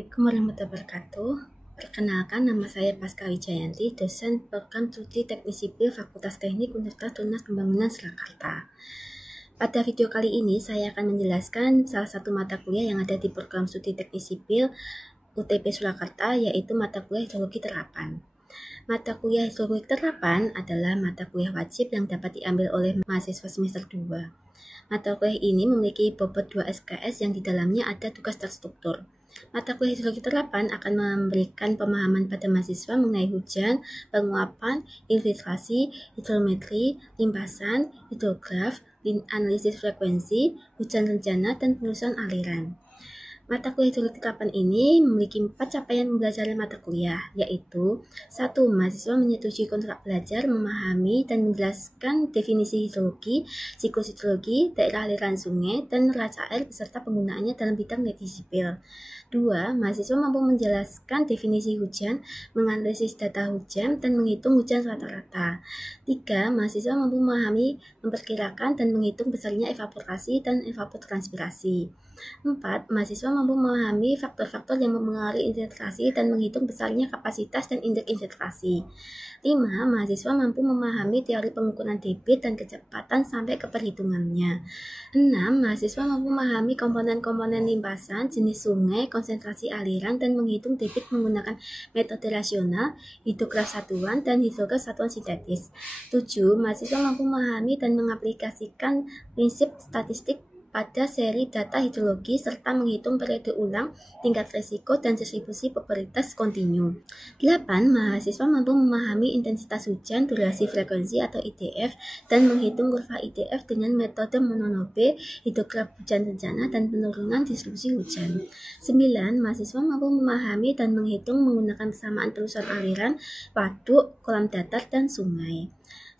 Assalamualaikum warahmatullahi wabarakatuh. Perkenalkan, nama saya Pasca Wijayanti, dosen program studi Teknik Sipil Fakultas Teknik Universitas Tunas Pembangunan Surakarta. Pada video kali ini, saya akan menjelaskan salah satu mata kuliah yang ada di program studi Teknik Sipil UTP Surakarta, yaitu mata kuliah Hidrologi Terapan. Mata kuliah Hidrologi Terapan adalah mata kuliah wajib yang dapat diambil oleh mahasiswa semester 2. Mata kuliah ini memiliki bobot 2 SKS yang di dalamnya ada tugas terstruktur. Mata kuliah Hidrologi Terapan akan memberikan pemahaman pada mahasiswa mengenai hujan, penguapan, infiltrasi, hidrometri, limpasan, hidrograf, analisis frekuensi, hujan rencana, dan penelusuran aliran. Mata kuliah Hidrologi Terapan ini memiliki 4 capaian pembelajaran mata kuliah, yaitu 1. Mahasiswa menyetujui kontrak belajar, memahami dan menjelaskan definisi hidrologi, siklus hidrologi, daerah aliran sungai, dan neraca air beserta penggunaannya dalam bidang teknik sipil. 2. Mahasiswa mampu menjelaskan definisi hujan, menganalisis data hujan, dan menghitung hujan rata-rata. 3. Mahasiswa mampu memahami, memperkirakan, dan menghitung besarnya evaporasi dan evapotranspirasi. 4. Mahasiswa mampu memahami faktor-faktor yang mempengaruhi infiltrasi dan menghitung besarnya kapasitas dan indeks infiltrasi. 5. Mahasiswa mampu memahami teori pengukuran debit dan kecepatan sampai ke perhitungannya. 6. Mahasiswa mampu memahami komponen-komponen limpasan, jenis sungai, konsentrasi aliran, dan menghitung debit menggunakan metode rasional, hidrograf satuan, dan hidrograf satuan sintetis. 7. Mahasiswa mampu memahami dan mengaplikasikan prinsip statistik pada seri data hidrologi serta menghitung periode ulang, tingkat resiko, dan distribusi probabilitas kontinu. 8. Mahasiswa mampu memahami intensitas hujan, durasi frekuensi atau IDF, dan menghitung kurva IDF dengan metode mononobe, hidrograf hujan rencana, dan penurunan distribusi hujan. 9. Mahasiswa mampu memahami dan menghitung menggunakan persamaan penelusuran aliran, waduk, kolam datar, dan sungai.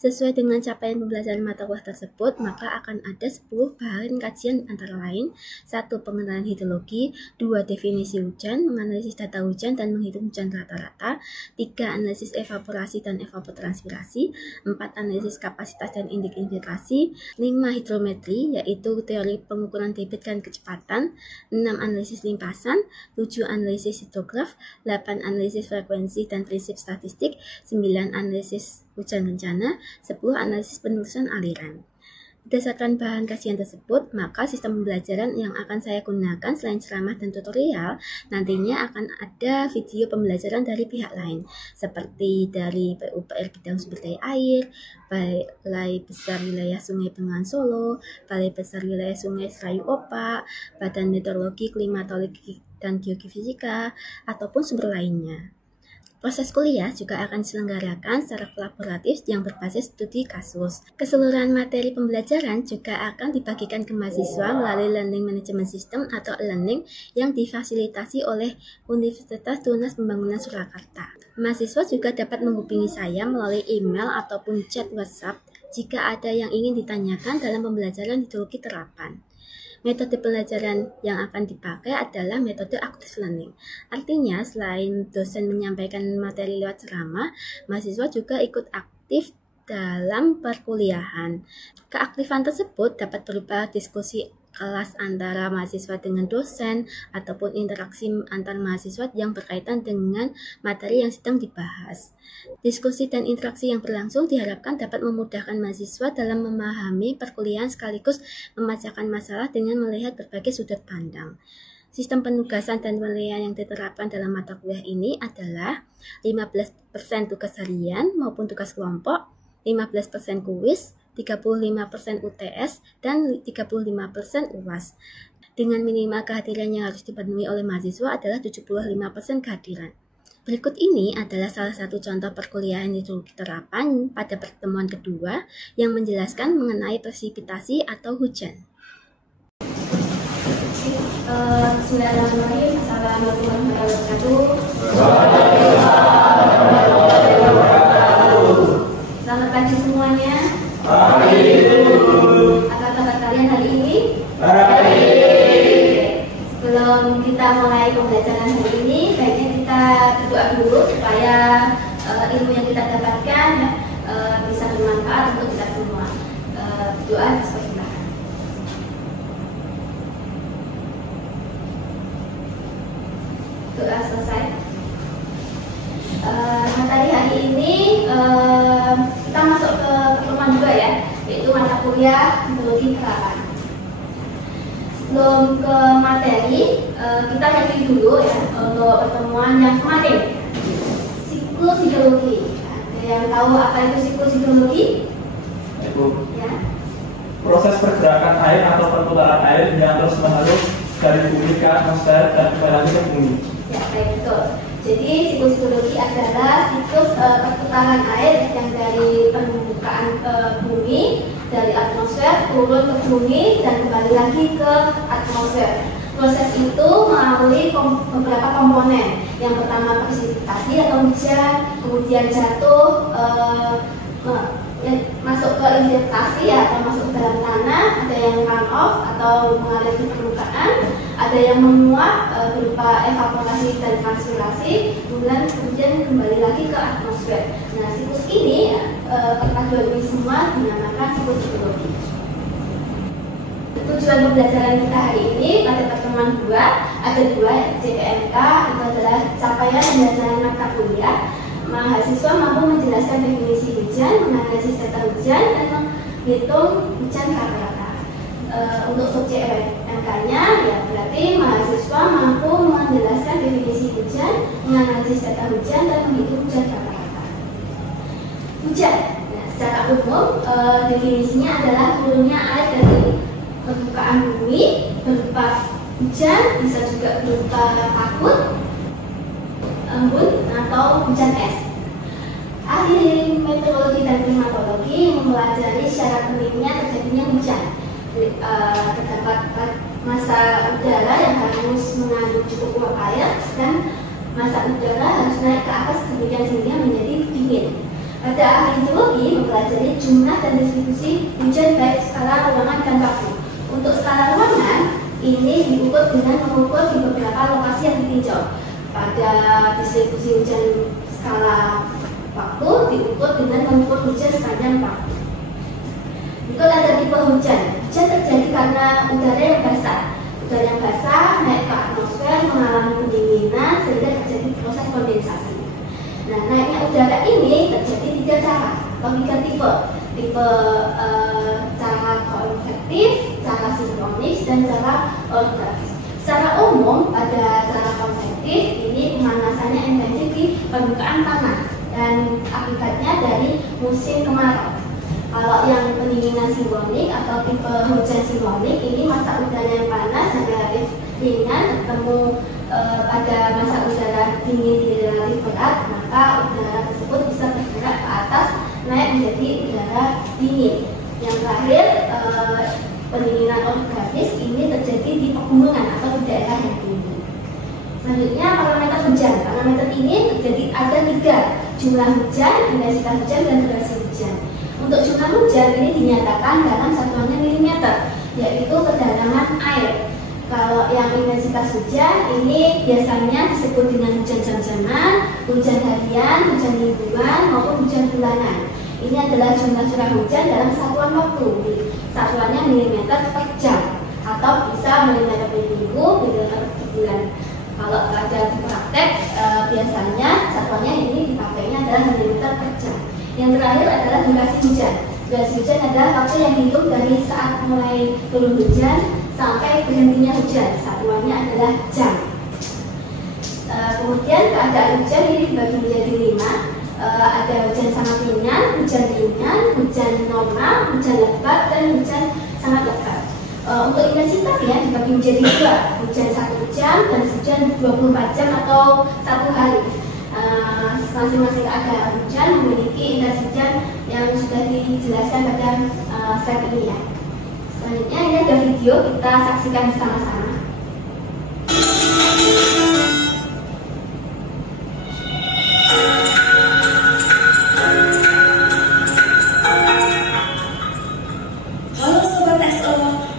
Sesuai dengan capaian pembelajaran mata kuliah tersebut, maka akan ada 10 bahan kajian antara lain: 1. Pengenalan hidrologi, 2. Definisi hujan, menganalisis data hujan dan menghitung hujan rata-rata, 3. Analisis evaporasi dan evapotranspirasi, 4. Analisis kapasitas dan indeks infiltrasi, 5. Hidrometri, yaitu teori pengukuran debit dan kecepatan, 6. Analisis limpasan, 7. Analisis hidrograf, 8. Analisis frekuensi dan prinsip statistik, 9. Analisis hujan rencana, 10. Analisis penelusuran aliran. Berdasarkan bahan kajian tersebut, maka sistem pembelajaran yang akan saya gunakan selain ceramah dan tutorial, nantinya akan ada video pembelajaran dari pihak lain, seperti dari PUPR bidang sumber daya air, Balai Besar Wilayah Sungai Bengawan Solo, Balai Besar Wilayah Sungai Serayu Opak, Badan Meteorologi, Klimatologi, dan Geofisika, ataupun sumber lainnya. Proses kuliah juga akan diselenggarakan secara kolaboratif yang berbasis studi kasus. Keseluruhan materi pembelajaran juga akan dibagikan ke mahasiswa melalui Learning Management System atau e-learning yang difasilitasi oleh Universitas Tunas Pembangunan Surakarta. Mahasiswa juga dapat menghubungi saya melalui email ataupun chat WhatsApp jika ada yang ingin ditanyakan dalam pembelajaran hidrologi terapan. Metode pembelajaran yang akan dipakai adalah metode active learning. Artinya, selain dosen menyampaikan materi lewat ceramah, mahasiswa juga ikut aktif dalam perkuliahan. Keaktifan tersebut dapat berupa diskusi kelas antara mahasiswa dengan dosen ataupun interaksi antar mahasiswa yang berkaitan dengan materi yang sedang dibahas. Diskusi dan interaksi yang berlangsung diharapkan dapat memudahkan mahasiswa dalam memahami perkuliahan sekaligus memecahkan masalah dengan melihat berbagai sudut pandang. Sistem penugasan dan penilaian yang diterapkan dalam mata kuliah ini adalah 15% tugas harian maupun tugas kelompok, 15% kuis, 35% UTS, dan 35% UAS. Dengan minimal kehadiran yang harus dipenuhi oleh mahasiswa adalah 75% kehadiran. Berikut ini adalah salah satu contoh perkuliahan hidrologi terapan pada pertemuan kedua yang menjelaskan mengenai presipitasi atau hujan. Bismillahirrahmanirrahim. Assalamualaikum warahmatullahi wabarakatuh. Selamat pagi semuanya. Pagi. Apa kabar kalian hari ini? Baik. Sebelum kita mulai pembelajaran hari ini, baiknya kita berdoa dulu supaya ilmu yang kita dapatkan bisa bermanfaat untuk kita semua. Doa seperti ini. hari ini kita masuk ke pertemuan 2 ya, yaitu mata kuliah hidrologi gerakan. Sebelum ke materi, kita review dulu ya untuk pertemuan yang kemarin, siklus hidrologi. Ada yang tahu apa itu siklus hidrologi? Ibu. Ya. Proses pergerakan air atau perputaran air yang terus menerus dari bumi ke atmosfer dan kembali lagi ke bumi. Ya, baik, betul. Jadi siklus hidrologi adalah siklus perputaran air yang dari permukaan bumi, dari atmosfer turun ke bumi dan kembali lagi ke atmosfer. Proses itu melalui beberapa komponen. Yang pertama presipitasi atau hujan, kemudian jatuh, masuk ke infiltrasi ya, atau masuk ke dalam tanah, ada yang runoff atau mengalir di permukaan, ada yang menguap berupa evaporasi dan transpirasi, kemudian kembali lagi ke atmosfer. Nah, siklus ini perpaduan ini semua dinamakan siklus hidrologi. Tujuan pembelajaran kita hari ini pada pertemuan 2 ada 2, JPMK itu adalah capaian pembelajaran mata kuliah. Mahasiswa mampu menjelaskan definisi hujan, menganalisis data hujan, dan menghitung hujan rata-rata. Untuk subjek MK-nya, ya berarti mahasiswa mampu menjelaskan definisi hujan, menganalisis data hujan, dan menghitung hujan rata-rata. Hujan, nah, secara umum definisinya adalah turunnya air dari permukaan bumi berupa hujan, bisa juga berupa kabut, embun, atau hujan es. Ahli meteorologi dan klimatologi mempelajari syarat pentingnya terjadinya hujan. Terdapat massa udara yang harus mengandung cukup uap air dan massa udara harus naik ke atas demikian sehingga menjadi dingin. Pada ahli hidrologi mempelajari jumlah dan distribusi hujan baik skala ruangan dan waktu. Untuk skala ruangan ini diukur dengan mengukur di beberapa lokasi yang ditinjau. Pada distribusi hujan skala waktu diukur dengan mengukur hujan sepanjang waktu. Berikut ada tipe hujan. Hujan terjadi karena udara yang basah. Udara yang basah naik ke atmosfer mengalami pendinginan sehingga terjadi proses kondensasi. Nah, naiknya udara ini terjadi 3 cara atau 3 tipe. Tipe cara konvektif, cara sinkronis, dan cara orografis. Secara umum pada cara konvektif ini pemanasannya intensif di permukaan tanah dan akibatnya dari musim kemarau. Kalau yang pendinginan sinkronik atau tipe hujan sinkronik ini massa udara yang panas dan relatif ringan ketemu pada massa udara dingin di relatif berat, maka udara tersebut bisa bergerak ke atas naik menjadi udara dingin. Yang terakhir pendinginan orografis ini terjadi di pegunungan atau di daerah yang tinggi. Selanjutnya parameter hujan. Parameter ini terjadi ada 3, jumlah hujan, intensitas hujan, dan durasi hujan. Untuk jumlah hujan ini dinyatakan dalam satuannya milimeter, yaitu kedalaman air. Kalau yang intensitas hujan ini biasanya disebut dengan hujan jam-jaman, hujan harian, hujan mingguan, maupun hujan bulanan. Ini adalah jumlah curah hujan dalam satuan waktu. Satuannya milimeter per jam atau bisa milimeter per minggu, milimeter per bulan. Kalau pada di praktek biasanya satuannya ini dipakainya adalah milimeter per jam. Yang terakhir adalah durasi hujan. Durasi hujan adalah waktu yang dihitung dari saat mulai turun hujan sampai berhentinya hujan. Satuannya adalah jam. Kemudian keadaan hujan ini dibagi menjadi 5. Ada hujan sangat ringan, hujan normal, hujan lebat, dan hujan sangat lebat. Untuk intensitas ya dibagi menjadi 2, hujan 1 jam dan hujan 24 jam atau 1 hari. Masing-masing keadaan hujan memiliki intensitas hujan yang sudah dijelaskan pada slide ini ya. Selanjutnya ini ada video, kita saksikan bersama-sama. Halo Sobat SO,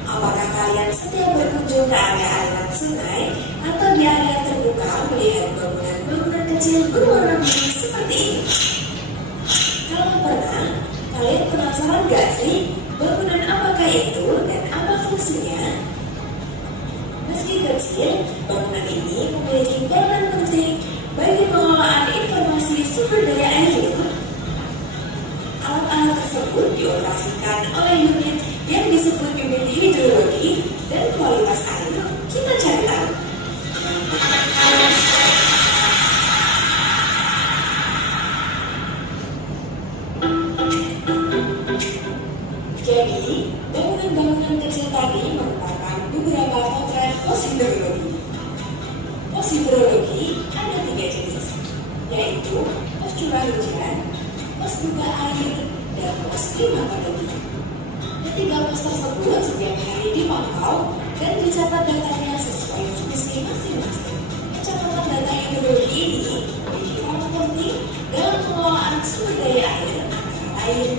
apakah kalian sedang berkunjung ke area aliran sungai atau di area terbuka melihat bangunan-bangunan kecil berwarna biru seperti ini? Kalau pernah, kalian penasaran gak sih bangunan apakah itu dan apa fungsinya? Meski kecil, bangunan ini memiliki peran penting bagi pengelolaan informasi sumber daya air. Alat-alat tersebut dioperasikan oleh unit yang disebut unit hidrologi dan kualitas air. Kita cari tahu. Jadi, bangunan-bangunan kecil tadi merupakan beberapa potret pos hidrologi. Pos hidrologi ada 3 jenis, yaitu pos curah hujan, pos duga air, dan pos klimatologi. Ketiga pos tersebut setiap hari dipantau dan dicatat datanya sesuai fungsi masing-masing. Pencatatan data hidrologi ini menjadi peran penting dalam pengelolaan sumber daya air, antara lain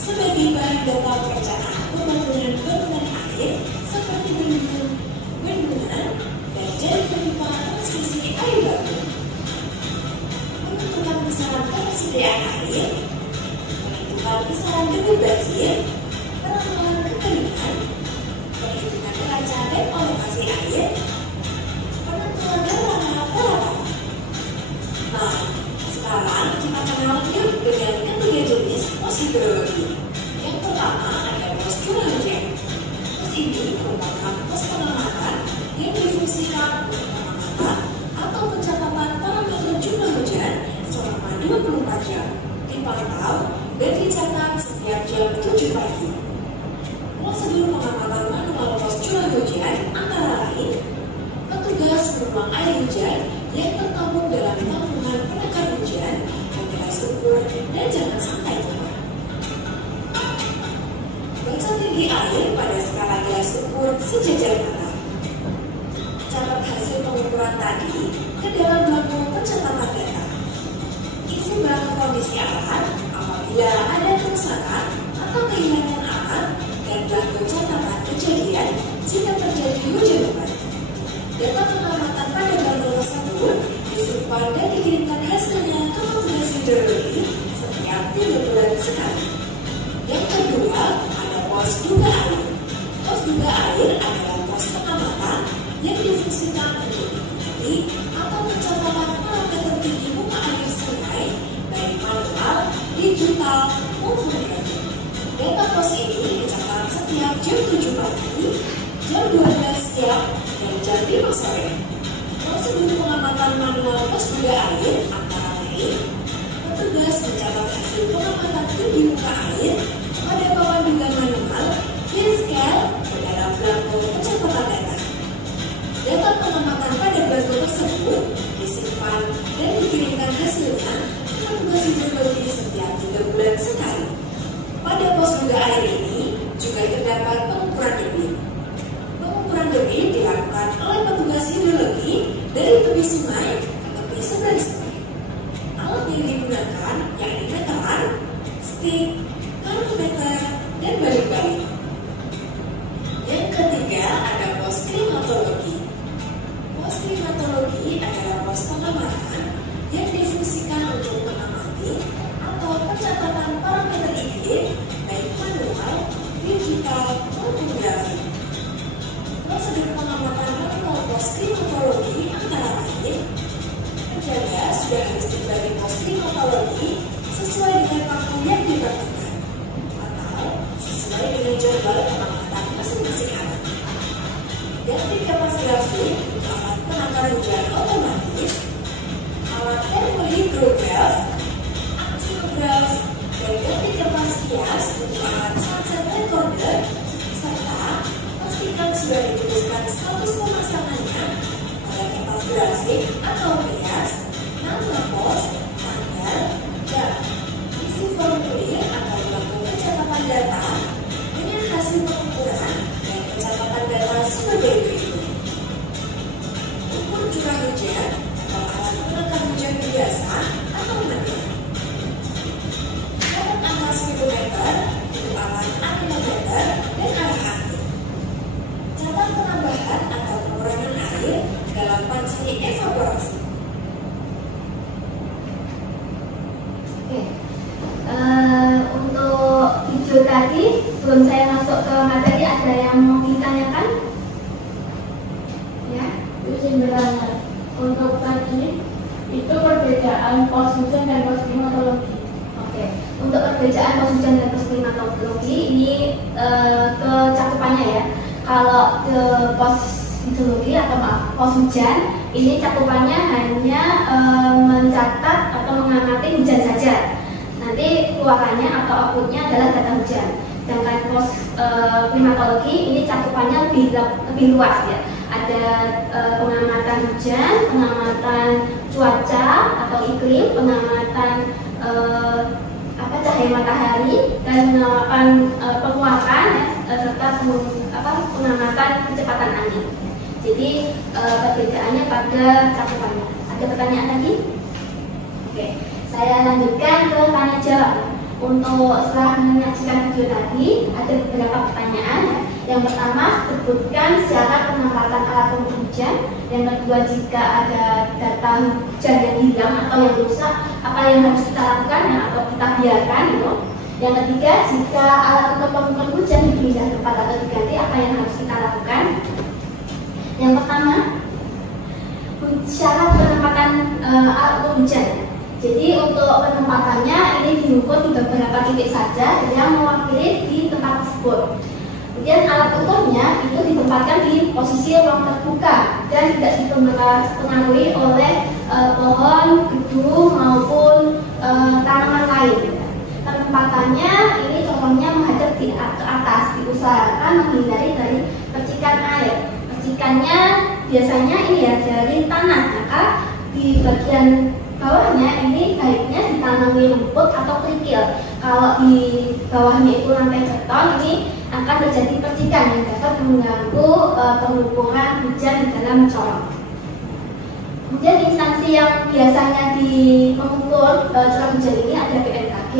sebagai bahan data perencanaan pembangunan air seperti bendungan, dan jaring penyimpanan transmisi air baku. Menentukan besaran ketersediaan air, menentukan besaran debit banjir, penanggulangan kekeringan, perhitungan neraca dan alokasi air, penentuan dana peratapan. Nah, sekarang kita kenal yuk dengan ketiga jenis pos hidrologi. Yang pertama ada pos curah hujan. Pos ini merupakan pos pengamatan yang difungsikan untuk pengamatan atau pencatatan parameter jumlah hujan selama 24 jam, dipantau dan dicatat setiap jam 7 pagi. Prosedur pengamatan manual pos curah hujan antara lain petugas membuang air hujan yang tertampung dalam tampungan penakar hujan, gelas ukur, dan jangan sampai keluar. Baca tinggi air pada skala gelas ukur sejajar mata. Catat hasil pengukuran tadi ke dalam belangko pencatatan data. Isi belangko kondisi alat apabila ada kerusakan atau kehilangan alat, dan belangko catatan kejadian jika terjadi hujan lebat. Data pengamatan pada belangko tersebut disimpan dan dikirimkan hasilnya ke petugas hidrologi setiap 3 bulan sekali. Yang kedua ada pos duga air. Pos duga air adalah pos pengamatan yang difungsikan untuk mengamati atau mencatat parameter tinggi muka air sungai, baik manual, digital, maupun grafik. Data pos ini dicatat setiap jam 7 pagi, jam 12 siang, dan jam 5 sore. Prosedur pengamatan manual pos duga air antara lain petugas mencatat hasil pengamatan tinggi muka air pada papan duga manual dan scale ke dalam belangko pencatatan data. Data pengamatan pada belangko tersebut disimpan dan dikirimkan hasilnya ke petugas hidrologi setiap 3 bulan sekali. Pada pos duga air ini juga terdapat pengukuran debit. Pengukuran debit dilakukan oleh petugas hidrologi dari tepi sungai ke tepi seberang sungai. Alat yang digunakan yakni meteran, stick, kalorimeter, dan balik-balik. Yang ketiga ada pos klimatologi. Pos klimatologi adalah pos pengamatan yang difungsikan untuk mengamati atau pencatatan parameter iklim baik manual, digital, maupun grafik. Prosedur pengamatan manual pos klimatologi antara lain penjaga sudah harus tiba di pos klimatologi sesuai dengan waktu yang ditentukan atau sesuai dengan jadwal pengamatan masing-masing alat. Ganti kapas grafik untuk alat penakar hujan otomatis, alat termohidrograf, aksiograf, dan ganti kapas kias untuk alat sunset recorder, serta pastikan sudah dituliskan status pemasangannya pada kertas grafik atau kias, nama pos, tanggal, jam. Isi formulir atau belangko pencatatan data dengan hasil pengukuran dan pencatatan data sebagai berikut. Ukur curah hujan atau alat penakar hujan biasa atau manual. Catat angka speedometer untuk alat anemometer dan arah angin. Catat penambahan atau pengurangan air dalam panci evaporasi. Untuk video tadi, sebelum saya masuk ke materi, ada yang mau ditanyakan? Ya, Untuk tadi itu perbedaan pos hujan dan pos klimat Untuk perbedaan pos hujan dan pos klimatologi ini kecakupannya ya. Kalau ke pos hidrologi atau pos hujan ini cakupannya hanya mencatat atau mengamati hujan saja. Nanti keluarannya atau outputnya adalah data hujan. Sedangkan pos klimatologi ini cakupannya lebih luas ya. Ada pengamatan hujan, pengamatan cuaca atau iklim, pengamatan cahaya matahari, dan pengamatan penguapan ya, serta pengamatan kecepatan angin. Jadi perbedaannya pada cakupannya. Ada pertanyaan lagi? Oke, saya lanjutkan ke tanya jawab. Untuk setelah menyaksikan video tadi, ada beberapa pertanyaan. Yang pertama, sebutkan syarat penempatan alat pengukur hujan. Yang kedua, jika ada data hujan yang hilang atau yang rusak, apa yang harus kita lakukan atau kita biarkan gitu. Yang ketiga, jika alat untuk pengukur hujan dipindah tempat atau diganti, apa yang harus kita lakukan? Yang pertama, syarat penempatan alat pengukur hujan. Jadi untuk penempatannya ini diukur di beberapa titik saja yang mewakili di tempat tersebut. Kemudian alat ukurnya itu ditempatkan di posisi ruang terbuka dan tidak dipengaruhi oleh pohon, gedung maupun tanaman lain. Penempatannya ini contohnya menghadap ke atas, diusahakan menghindari dari percikan air. Percikannya biasanya ini ya dari tanah, maka di bagian bawahnya ini baiknya ditanami rumput atau kerikil. Kalau di bawahnya itu lantai beton, ini akan terjadi percikan yang dapat mengganggu pengukuran hujan di dalam corong. Kemudian instansi yang biasanya mengukur curah hujan ini ada BMKG,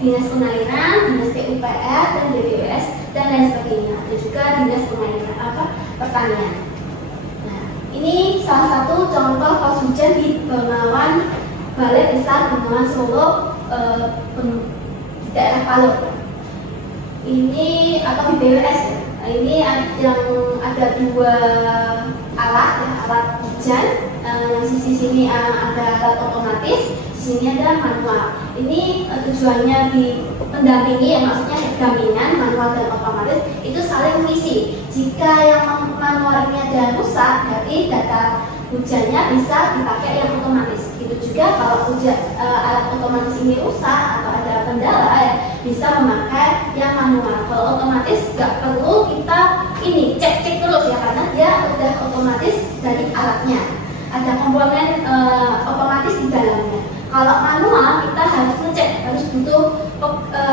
Dinas Pengairan, Dinas PUPR, dan BPWS, dan lain sebagainya. Ada juga Dinas Pertanian. Ini salah satu contoh pos hujan di Bengawan Balai Besar Bengawan Solo di daerah Palu. Ini atau di BWS ya. Ini yang ada dua alat ya, alat hujan. Yang sisi sini ada alat otomatis, sini ada manual. Ini tujuannya di pendampingi, ya, maksudnya gabungan manual dan otomatis itu saling mengisi. Jika yang manual ini ada rusak, berarti data hujannya bisa dipakai yang otomatis. Itu juga kalau alat otomatis ini rusak atau ada kendala, ya, bisa memakai yang manual. Kalau otomatis nggak perlu kita ini cek terus ya, karena dia udah otomatis dari alatnya. Ada komponen otomatis di dalamnya. Kalau manual kita harus ngecek, harus butuh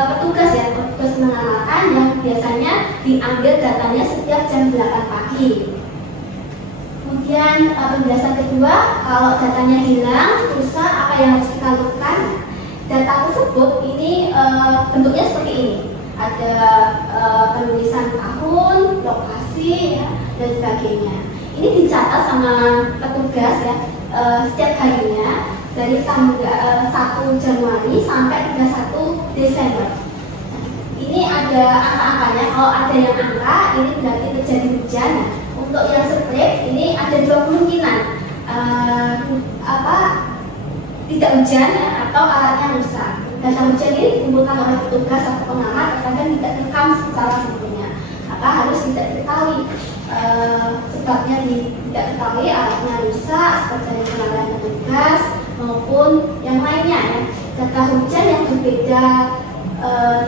petugas ya, petugas mengamalkan yang biasanya diambil datanya setiap jam 8 pagi. Kemudian penjelasan kedua, kalau datanya hilang, rusak, apa yang harus kita lakukan? Data tersebut ini bentuknya seperti ini. Ada penulisan tahun, lokasi, ya, dan sebagainya. Ini dicatat sama petugas ya setiap harinya dari tanggal 1 Januari sampai 31 Desember. Ini ada angka-angkanya. Kalau ada yang angka, ini berarti terjadi hujan. Untuk yang strip, ini ada dua kemungkinan, tidak hujan ya, atau alatnya rusak. Data hujan ini dikumpulkan oleh petugas atau pengamat, kadang tidak terekam secara sempurna. Maka harus tidak diketahui sebabnya tidak diketahui, alatnya rusak, seperti penanganan petugas maupun yang lainnya ya. Data hujan yang berbeda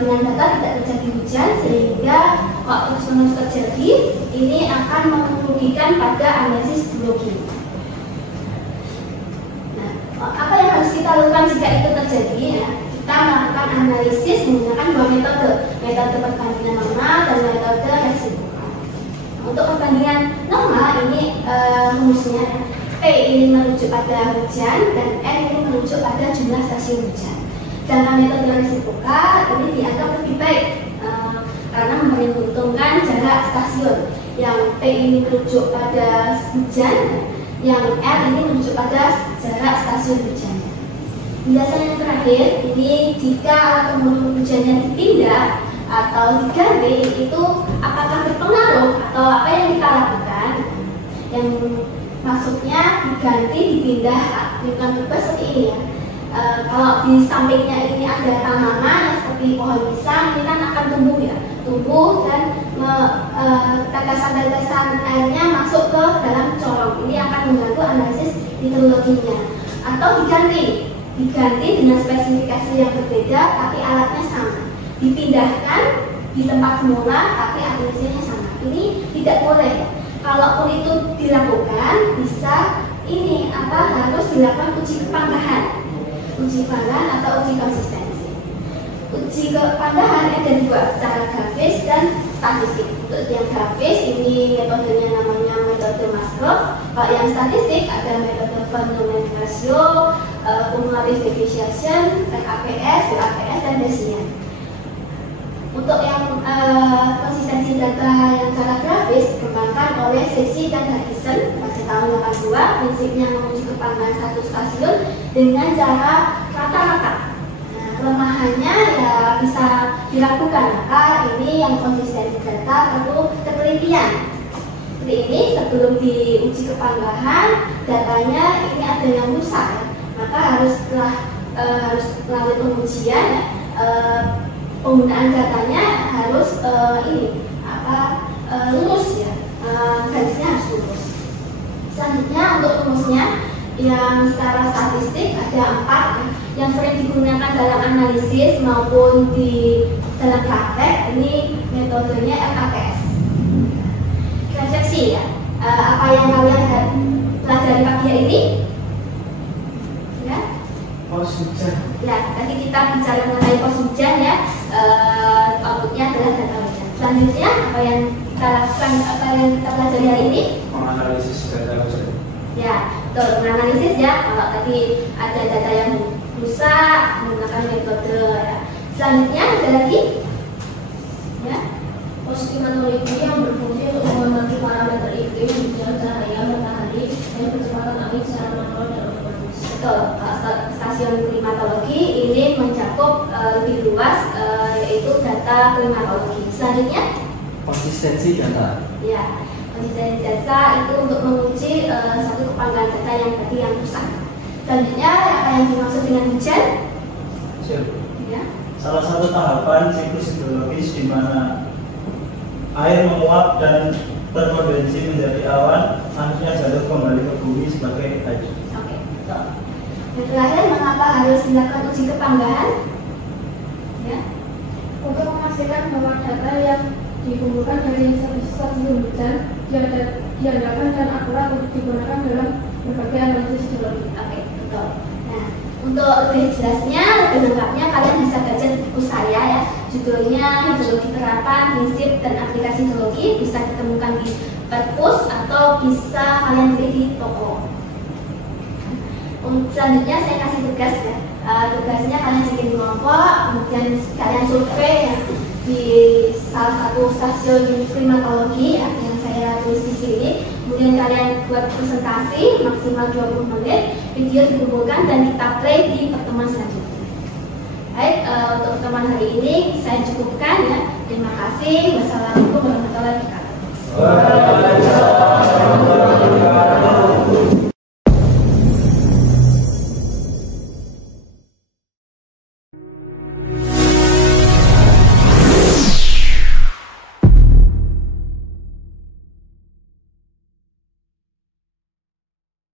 dengan data tidak terjadi hujan, sehingga kalau terus-menerus terjadi ini akan merugikan pada analisis hidrologi. Nah, apa yang harus kita lakukan jika itu terjadi ya? Kita melakukan analisis menggunakan dua metode perbandingan normal dan metode resiprokal. Untuk perbandingan normal ini rumusnya P ini merujuk pada hujan dan N ini merujuk pada jumlah stasiun hujan. Dalam metode resiprokal ini dianggap lebih baik karena menguntungkan jarak stasiun. Yang P ini merujuk pada hujan, yang R ini merujuk pada jarak stasiun hujan. Penjelasan yang terakhir ini, jika alat pengukur hujannya dipindah atau diganti, itu apakah berpengaruh atau apa yang kita lakukan? Yang maksudnya diganti, dipindah, bukan berubah seperti ini ya. Kalau di sampingnya ini ada tanaman yang seperti pohon pisang, ini kan akan tumbuh ya, tumbuh dan tetesan-tetesan airnya masuk ke dalam corong. Ini akan mengganggu analisis hidrologinya. Atau diganti dengan spesifikasi yang berbeda tapi alatnya sama, dipindahkan di tempat semula tapi analisisnya sama. Ini tidak boleh. Kalaupun itu dilakukan, bisa harus dilakukan uji kepanggahan, atau uji konsistensi. Uji kepanggahan ada dua, secara grafis dan statistik. Untuk yang grafis ini metodenya namanya metode Musgrove. Kalau yang statistik ada metode Van Neumann ratio, cumulative deviation, RAPS, UAPS, dan Bayesian. Untuk yang konsistensi data yang secara grafis dikembangkan oleh Sesi dan Harrison pada tahun 82. Prinsipnya menguji kepanggahan satu stasiun dengan cara rata-rata. Nah, kelemahannya ya bisa dilakukan, maka ini yang konsistensi data perlu ketelitian. Seperti ini, sebelum diuji kepanggahan datanya ini ada yang rusak ya. Maka harus melalui pengujian penggunaan datanya harus lurus ya, garisnya harus lurus. Selanjutnya untuk rumusnya yang secara statistik ada 4 yang sering digunakan dalam analisis maupun di dalam praktek. Ini metodenya RAPS. Refleksi ya, apa yang kalian pelajari pagi hari ini? Ya? Pos hujan. Ya, tadi kita bicara mengenai pos hujan ya. Outputnya adalah data hujan. Selanjutnya apa yang kita lakukan, apa yang kita pelajari hari ini? Menganalisis data hujan. Ya, betul, menganalisis ya. Kalau tadi ada data yang rusak, menggunakan metode ya. Selanjutnya ada lagi ya, pos klimatologi yang berfungsi untuk mengamati parameter iklim, hujan, cahaya, matahari, dan kecepatan angin secara manual dan otomatis. betul. Stasiun klimatologi ini mencakup lebih luas, yaitu data klimatologi. Selanjutnya Konsistensi data. ya, konsistensi data itu untuk menguji satu kepanggahan data yang tadi yang rusak. Selanjutnya apa yang dimaksud dengan hujan? Ya. Salah satu tahapan siklus hidrologis di mana air menguap dan terkondensi menjadi awan, selanjutnya jatuh kembali ke bumi sebagai air. Oke, betul. Yang terakhir, mengapa harus dilakukan uji kepanggahan? Ya. Untuk memastikan bahwa data yang dikumpulkan dari stasiun hujan diandalkan dan akurat untuk digunakan dalam berbagai analisis hidrologi. Oke, betul. Nah, untuk lebih jelasnya, lebih lengkapnya kalian bisa baca di buku saya ya. Judulnya Hidrologi Terapan, Prinsip dan Aplikasi Hidrologi. Bisa ditemukan di perpus atau bisa kalian beli di toko. Selanjutnya saya kasih tugas ya. Tugasnya kalian bikin kelompok, kemudian kalian survei ya, di salah satu stasiun klimatologi ya, yang saya tulis di sini. Kemudian kalian buat presentasi maksimal 20 menit, video dikumpulkan dan kita play di pertemuan selanjutnya. Baik, untuk pertemuan hari ini saya cukupkan ya. Terima kasih. Wassalamualaikum warahmatullahi wabarakatuh.